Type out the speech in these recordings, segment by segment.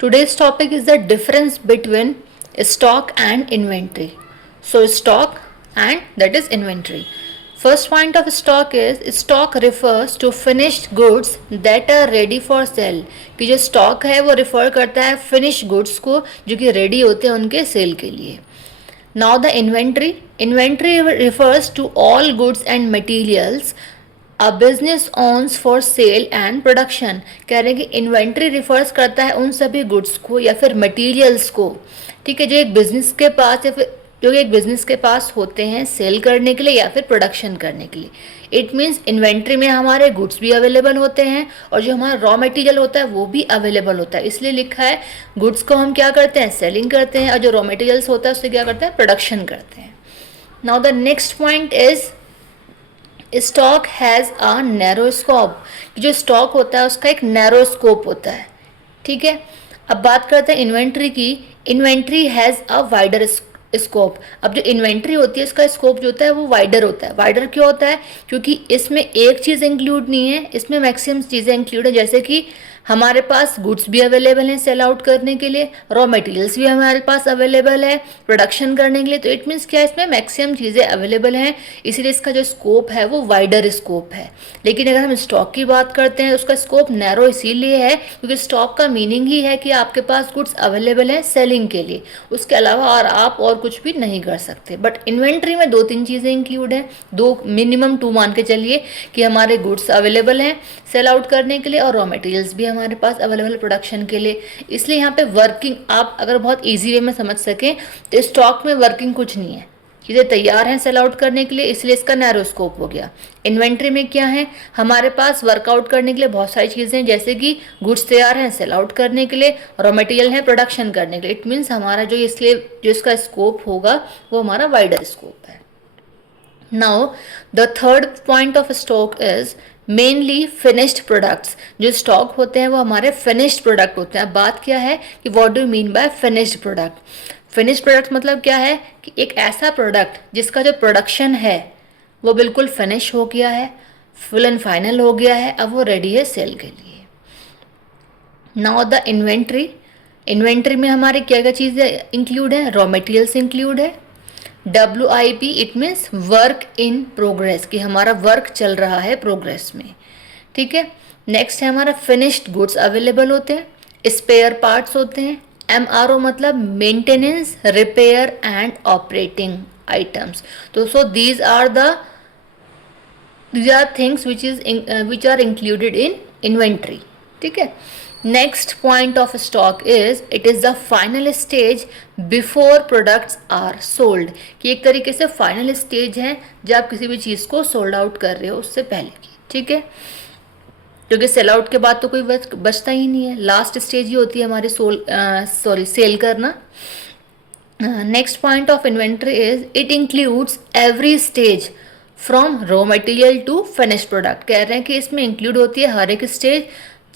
Today's topic is the difference between stock and inventory. So, stock and that is inventory. First point of stock is stock refers to finished goods that are ready for sale. कि जो stock है वो refer करता है finished goods को जो कि ready होते हैं उनके sale के लिए. Now the inventory refers to all goods and materials a business owns for sale and production. कह रहे हैं कि इन्वेंट्री रिफर्स करता है उन सभी गुड्स को या फिर मटेरियल्स को, ठीक है, जो एक बिजनेस के पास या फिर जो एक बिजनेस के पास होते हैं सेल करने के लिए या फिर प्रोडक्शन करने के लिए. इट मीन्स इन्वेंट्री में हमारे गुड्स भी अवेलेबल होते हैं और जो हमारा रॉ मटेरियल होता है वो भी अवेलेबल होता है. इसलिए लिखा है गुड्स को हम क्या करते हैं, सेलिंग करते हैं, और जो रॉ मटेरियल्स होता है उससे क्या करते हैं, प्रोडक्शन करते हैं. Now the next point is stock has a narrow scope. जो स्टॉक होता है उसका एक नैरो स्कोप होता है, ठीक है. अब बात करते हैं इन्वेंट्री की. Inventory has a wider scope. अब जो इन्वेंट्री होती है इसका स्कोप जो होता है वो वाइडर होता है. वाइडर क्यों होता है, क्योंकि इसमें एक चीज़ इंक्लूड नहीं है, इसमें मैक्सिमम चीज़ें इंक्लूड है. जैसे कि हमारे पास गुड्स भी अवेलेबल हैं सेल आउट करने के लिए, रॉ मटेरियल्स भी हमारे पास अवेलेबल है प्रोडक्शन करने के लिए. तो इट मीन्स क्या है, इसमें मैक्सिमम चीज़ें अवेलेबल हैं, इसीलिए इसका जो स्कोप है वो वाइडर स्कोप है. लेकिन अगर हम स्टॉक की बात करते हैं उसका स्कोप नैरो इसीलिए है क्योंकि स्टॉक का मीनिंग ही है कि आपके पास गुड्स अवेलेबल हैं सेलिंग के लिए, उसके अलावा और आप और कुछ भी नहीं कर सकते. बट इन्वेंट्री में 2-3 चीज़ें इंक्लूड हैं, दो मिनिमम 2 मान के चलिए कि हमारे गुड्स अवेलेबल हैं सेल आउट करने के लिए और रॉ मटेरियल्स भी हमारे पास अवेलेबल प्रोडक्शन के लिए. इसलिए यहाँ पे वर्किंग आप अगर बहुत इजी वे में समझ सकें तो स्टॉक में वर्किंग कुछ नहीं है, चीज़ें तैयार हैं सेल आउट करने के लिए, इसलिए इसका नैरो स्कोप हो गया. इन्वेंट्री में क्या है, हमारे पास वर्कआउट करने के लिए बहुत सारी चीज़ें हैं, जैसे कि गुड्स तैयार हैं सेल आउट करने के लिए, रॉ मटेरियल है प्रोडक्शन करने के लिए. इट मीन्स हमारा जो इसलिए जो इसका स्कोप होगा वो हमारा वाइडर स्कोप है. Now the third point of stock is mainly finished products. जो स्टॉक होते हैं वो हमारे फिनिश्ड प्रोडक्ट होते हैं. अब बात क्या है कि what do mean by finished product. Finished product मतलब क्या है कि एक ऐसा प्रोडक्ट जिसका जो प्रोडक्शन है वो बिल्कुल फिनिश हो गया है, फुल एंड फाइनल हो गया है, अब वो रेडी है सेल के लिए. नाउ द इन्वेंट्री में हमारे क्या क्या चीज़ें इंक्लूड है, रॉ मटेरियल्स इंक्लूड है. WIP it means work in progress, कि हमारा वर्क चल रहा है प्रोग्रेस में, ठीक है. नेक्स्ट है हमारा फिनिश्ड गुड्स अवेलेबल होते हैं, स्पेयर पार्ट्स होते हैं. MRO मतलब maintenance repair and operating items. तो सो these are things which are included in inventory, ठीक है. Next point of stock is it is the final stage before products are sold. कि एक तरीके से फाइनल स्टेज है जब आप किसी भी चीज़ को सोल्ड आउट कर रहे हो उससे पहले की, ठीक है. क्योंकि सेल आउट के बाद तो कोई बचता ही नहीं है, लास्ट स्टेज ही होती है हमारी सेल करना. Next point of inventory is it includes every stage from raw material to finish product. कह रहे हैं कि इसमें इंक्लूड होती है हर एक स्टेज,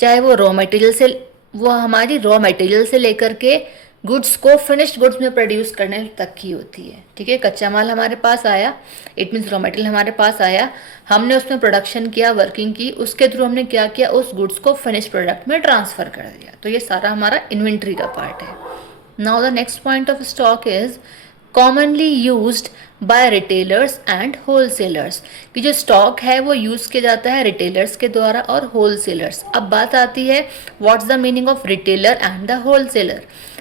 चाहे वो हमारी रॉ मटेरियल से लेकर के गुड्स को फिनिश्ड गुड्स में प्रोड्यूस करने तक की होती है, ठीक है. कच्चा माल हमारे पास आया, इट मीन्स रॉ मटेरियल हमारे पास आया, हमने उसमें प्रोडक्शन किया, वर्किंग की, उसके थ्रू हमने क्या किया, उस गुड्स को फिनिश प्रोडक्ट में ट्रांसफ़र कर दिया. तो ये सारा हमारा इन्वेंट्री का पार्ट है. Now the next point of stock is commonly used bye retailers and wholesalers. कि जो स्टॉक है वो यूज़ किया जाता है रिटेलर्स के द्वारा और होलसेलर्स. अब बात आती है what's the meaning of retailer and the wholesaler.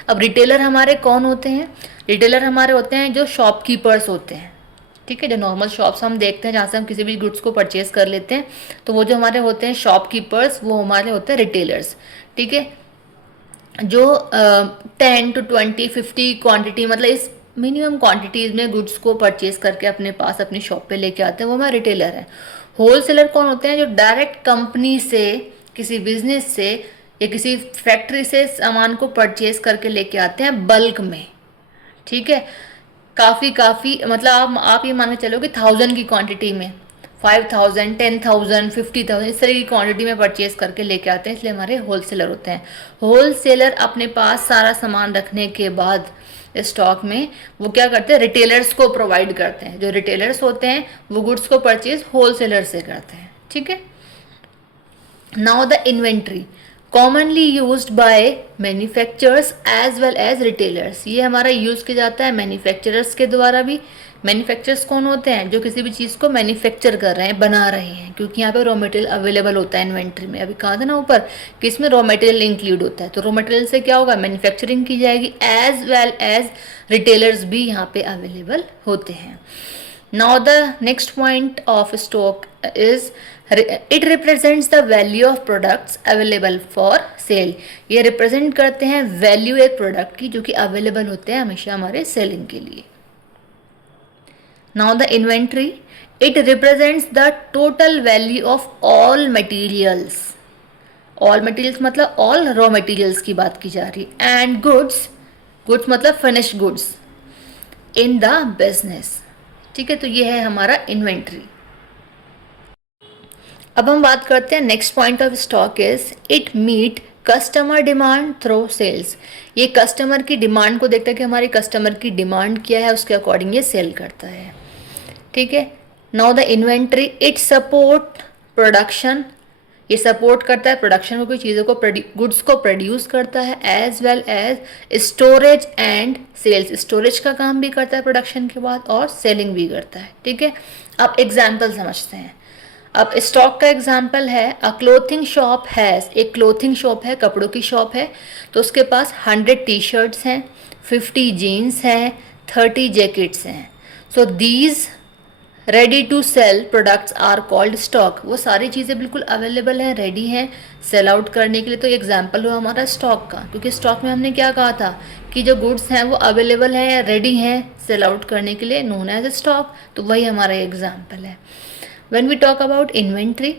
अब रिटेलर हमारे कौन होते हैं, रिटेलर हमारे होते हैं जो शॉपकीपर्स होते हैं, ठीक है. जो नॉर्मल शॉप्स हम देखते हैं जहाँ से हम किसी भी गुड्स को परचेज कर लेते हैं, तो वो जो हमारे होते हैं शॉपकीपर्स वो हमारे होते हैं रिटेलर्स, ठीक है. जो 10 to 20 50 क्वांटिटी मतलब इस मिनिमम क्वांटिटीज़ में गुड्स को परचेज करके अपने पास अपनी शॉप पे लेके आते हैं, वो हमारे रिटेलर हैं. होलसेलर कौन होते हैं, जो डायरेक्ट कंपनी से, किसी बिजनेस से या किसी फैक्ट्री से सामान को परचेज करके लेके आते हैं बल्क में, ठीक है. काफ़ी मतलब आप ये मान के चलो कि 1000 की क्वांटिटी में 5000 10,000 50,000 इस तरह की क्वांटिटी में परचेज करके लेके आते हैं, इसलिए हमारे होलसेलर होते हैं. होलसेलर अपने पास सारा सामान रखने के बाद स्टॉक में वो क्या करते हैं, रिटेलर्स को प्रोवाइड करते हैं. जो रिटेलर्स होते हैं वो गुड्स को परचेज होलसेलर से करते हैं, ठीक है. Now the inventory. Commonly used by manufacturers as well as retailers. ये हमारा यूज़ किया जाता है मैन्युफैक्चरर्स के द्वारा भी। मैन्युफैक्चरर्स कौन होते हैं? जो किसी भी चीज़ को मैन्युफैक्चर कर रहे हैं, बना रहे हैं, क्योंकि यहाँ पे रॉ मटेरियल अवेलेबल होता है इन्वेंट्री में। अभी कहा था ना ऊपर कि इसमें रॉ मटेरियल इंक्लूड होता है, तो रॉ मटेरियल से क्या होगा? मैन्युफैक्चरिंग की जाएगी, एज वेल एज रिटेलर्स भी यहाँ पे अवेलेबल होते हैं। Now the next point of stock is it represents the value of products available for sale। ये represent करते हैं value एक product की जो कि available होते हैं हमेशा हमारे selling के लिए। Now the inventory it represents the total value of all materials। all materials मतलब all raw materials की बात की जा रही है। and goods मतलब finished goods in the business। ठीक है, तो ये है हमारा इन्वेंट्री। अब हम बात करते हैं next point of stock is it meet customer demand through sales. ये कस्टमर की डिमांड को देखता है कि हमारे कस्टमर की डिमांड क्या है, उसके अकॉर्डिंग ये सेल करता है। ठीक है। Now the inventory it support production. ये सपोर्ट करता है प्रोडक्शन को, कोई चीज़ों को गुड्स को प्रोड्यूस करता है, as well as storage and sales. Storage का काम भी करता है प्रोडक्शन के बाद और सेलिंग भी करता है। ठीक है। अब एग्जाम्पल समझते हैं। अब स्टॉक का एग्जाम्पल है अ क्लोथिंग शॉप हैज़। एक क्लोथिंग शॉप है, कपड़ों की शॉप है, तो उसके पास 100 टी शर्ट्स हैं, 50 जीन्स हैं, 30 जैकेट्स हैं। So these ready to sell products are called stock. वो सारी चीज़ें बिल्कुल अवेलेबल हैं, रेडी हैं सेल आउट करने के लिए। तो एग्जाम्पल हुआ हमारा स्टॉक का, क्योंकि स्टॉक में हमने क्या कहा था कि जो गुड्स हैं वो अवेलेबल हैं या रेडी हैं सेल आउट करने के लिए, नोन एज स्टॉक। तो वही हमारा एग्जाम्पल है। When we talk about inventory,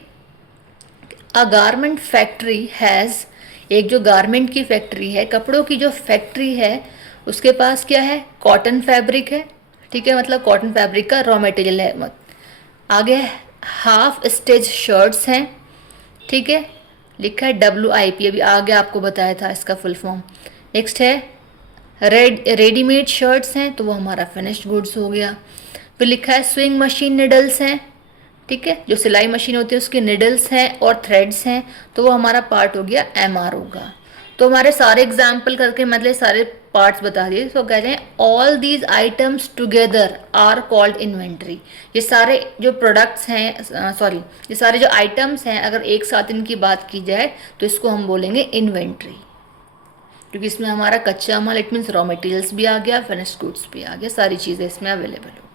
a garment factory has. एक जो गारमेंट की फैक्ट्री है, कपड़ों की जो फैक्ट्री है, उसके पास क्या है? कॉटन फैब्रिक है। ठीक है, मतलब कॉटन फैब्रिक का रॉ मटेरियल है। आगे हाफ स्टिच शर्ट्स हैं। ठीक है, लिखा है WIP, अभी आगे आपको बताया था इसका फुल फॉर्म। नेक्स्ट है रेडीमेड शर्ट्स हैं, तो वो हमारा फिनिश्ड गुड्स हो गया। फिर लिखा है स्विंग मशीन निडल्स हैं। ठीक है, जो सिलाई मशीन होती है उसके निडल्स हैं और थ्रेड्स हैं, तो वो हमारा पार्ट हो गया MR होगा। तो हमारे सारे एग्जाम्पल करके मतलब सारे पार्ट्स बता दिए। तो कहते हैं all these items together are called inventory. ये सारे जो प्रोडक्ट्स हैं, सॉरी, ये सारे जो आइटम्स हैं, अगर एक साथ इनकी बात की जाए तो इसको हम बोलेंगे इन्वेंट्री, क्योंकि इसमें हमारा कच्चा माल, इट मीन्स रॉ मटेरियल्स भी आ गया, फिनिश्ड गुड्स भी आ गया, सारी चीज़ें इसमें अवेलेबल हो।